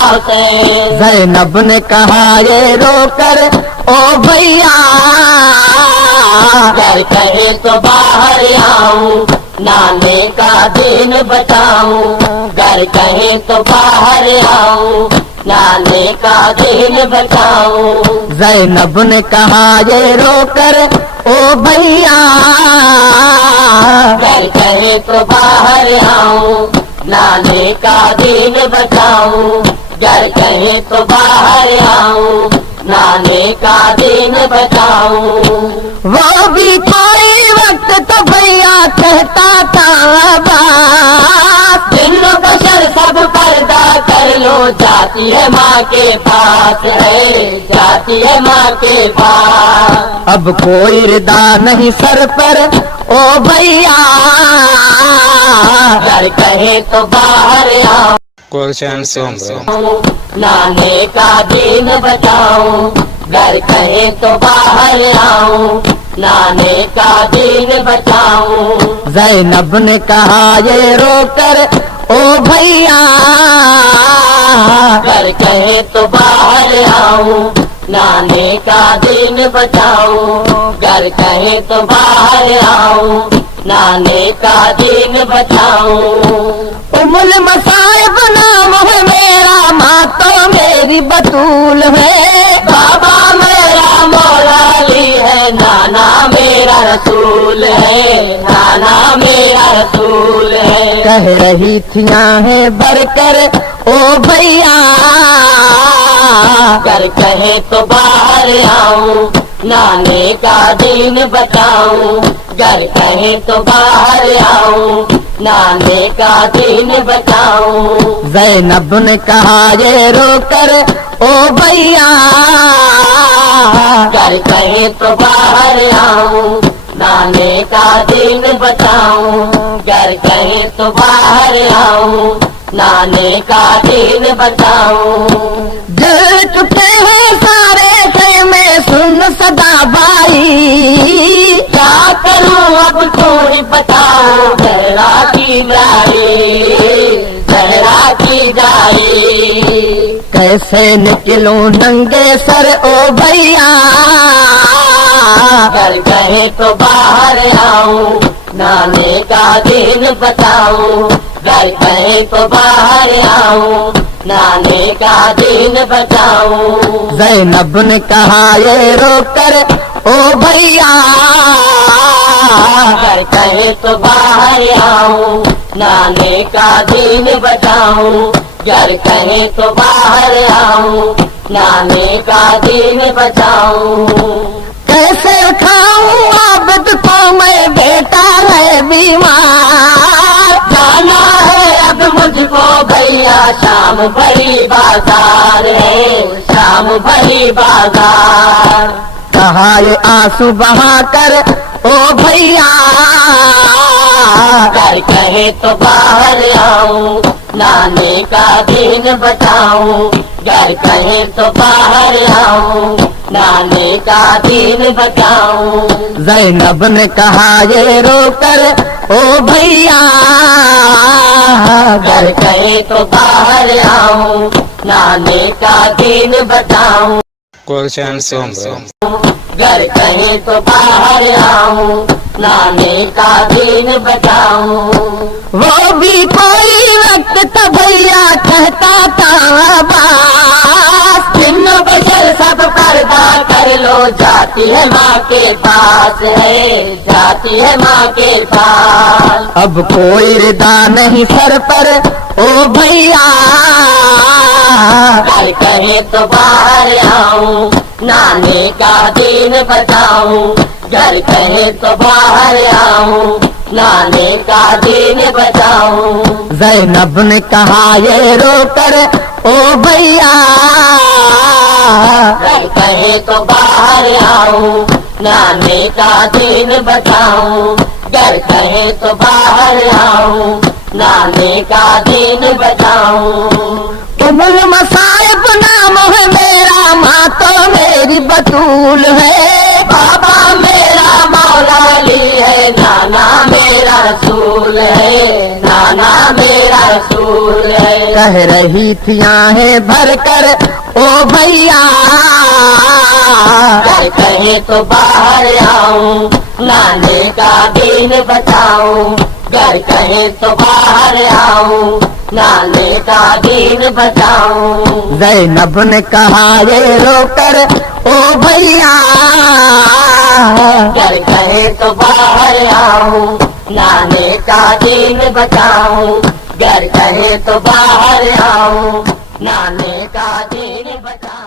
ज़ैनब ने कहा ये रोकर ओ भैया, घर कहे तो बाहर आऊं, नाने का दिन बताऊं। घर कहे तो बाहर आऊं, नाने का दिन बताऊं। ज़ैनब ने कहा ये रोकर ओ भैया, घर कहे तो बाहर आऊं, नाने का दिन बताऊं। घर कहे तो बाहर आऊं, नाने का दिन बताऊं। वो भी कोई वक्त तो भैया कहता था बात, जिन्नो बशर सब पर्दा कर लो, जाती है माँ के पास है, जाती है माँ के पास। अब कोई रिदा नहीं सर पर ओ भैया, घर कहे तो बाहर आओ, नाने का दिन बताऊं। घर कहे तो बाहर आऊं, नाने का दिन बताऊं। ज़ैनब ने कहा ये रोकर ओ भैया, घर कहे तो बाहर आऊं, नाने का दिन बताऊं। घर कहे तो बाहर आऊं, नाने का दिन बताऊं। उमुल मसाइब नाम है मेरा, माँ तो मेरी बतूल है। बाबा मेरा मौला अली है, नाना मेरा रसूल है, नाना मेरा रसूल है। कह रही थी है भरकर ओ भैया, घर कहे तो बाहर आऊं, नाने का दिन बताऊं। घर कहे तो बाहर आऊं, नाने का दिन बताऊं। ज़ैनब ने कहा ये रोकर ओ भैया, घर कहे तो बाहर आऊं, नाने का दिन बताऊं। घर कहे तो बाहर आऊं, नाने का दिन बताऊं। जल चुके हैं सारे खेमे सुन सदा भाई, क्या करूं अब तू ही बताओ, जहरा की जाए, जहरा की जाए। कैसे निकलूं नंगे सर ओ भैया, घर कहे तो बाहर आऊं, नाने का दिन बताऊं। घर कहे तो बाहर आऊं, नाने का दिन बताऊं। ज़ैनब ने कहा ये रोकर ओ भैया, घर कहे तो बाहर आऊं, नाने का दिन बताऊं। घर कहे तो बाहर आऊं, नाने का दिन बताऊं। कैसे उठाऊं आबद को मैं, बेटा है बीमार। जाना है अब मुझको भैया, शाम भरी बाजार है, शाम भरी बाजार। कहा ये आंसू बहा कर ओ भैया, घर कहे तो बाहर आऊं, नाने का दिन बताऊं। घर कहे तो बाहर आऊं, नाने का दिन बताऊं। ज़ैनब ने कहा ये रोकर ओ भैया, घर कहे तो बाहर आऊं, नाने का दिन बताऊं। घर कहे तो बाहर आऊं, नाने का दिन बताऊं। वो भी कोई वक्त तो भैया कहता था बात, जिन्नो बशर सब पर्दा कर लो, जाती है माँ के पास है, जाती है माँ के पास। अब कोई रिदा नहीं सर पर ओ भैया, घर कहे तो बाहर आऊं, नाने का दिन बताऊं। घर कहे तो बाहर आऊं, नाने का दिन बताऊं। ज़ैनब ने कहा ये रोकर ओ भैया, घर कहे तो बाहर आऊं, नाने का दिन बताऊं। घर कहे तो बाहर आऊं, नाने का दिन बताऊं। उमुल मसाइब नाम है मेरा, माँ तो मेरी बतूल है। बाबा मेरा मौला अली है, नाना मेरा रसूल है, नाना अल्लाह मेरा रसूल है। कह रही थी आहें भर कर ओ भैया, घर कहे तो बाहर आऊं, नाने का दीन बचाऊं। घर कहे तो बाहर आऊं, नाने का दीन बचाऊं। ज़ैनब ने कहा वे रोकर ओ भैया, घर कहे तो बाहर आऊं, नाने का दीन बचाऊं। घर कहे तो बाहर आऊं, नाने का दीन बचाऊं।